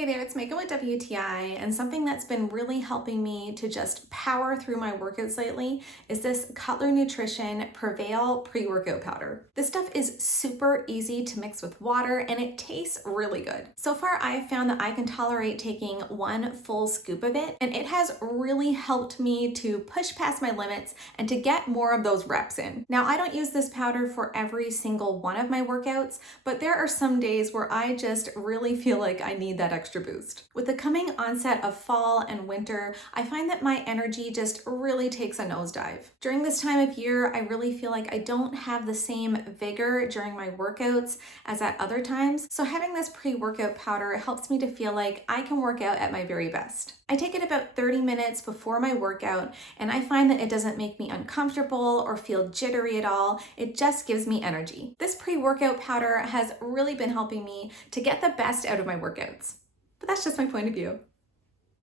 Hey there, it's Megan with WTI, and something that's been really helping me to just power through my workouts lately is this Cutler Nutrition Prevail pre-workout powder. This stuff is super easy to mix with water and it tastes really good. So far, I have found that I can tolerate taking one full scoop of it, and it has really helped me to push past my limits and to get more of those reps in. Now, I don't use this powder for every single one of my workouts, but there are some days where I just really feel like I need that extra boost. With the coming onset of fall and winter, I find that my energy just really takes a nosedive. During this time of year, I really feel like I don't have the same vigor during my workouts as at other times, so having this pre-workout powder helps me to feel like I can work out at my very best. I take it about 30 minutes before my workout, and I find that it doesn't make me uncomfortable or feel jittery at all. It just gives me energy. This pre-workout powder has really been helping me to get the best out of my workouts. But that's just my point of view.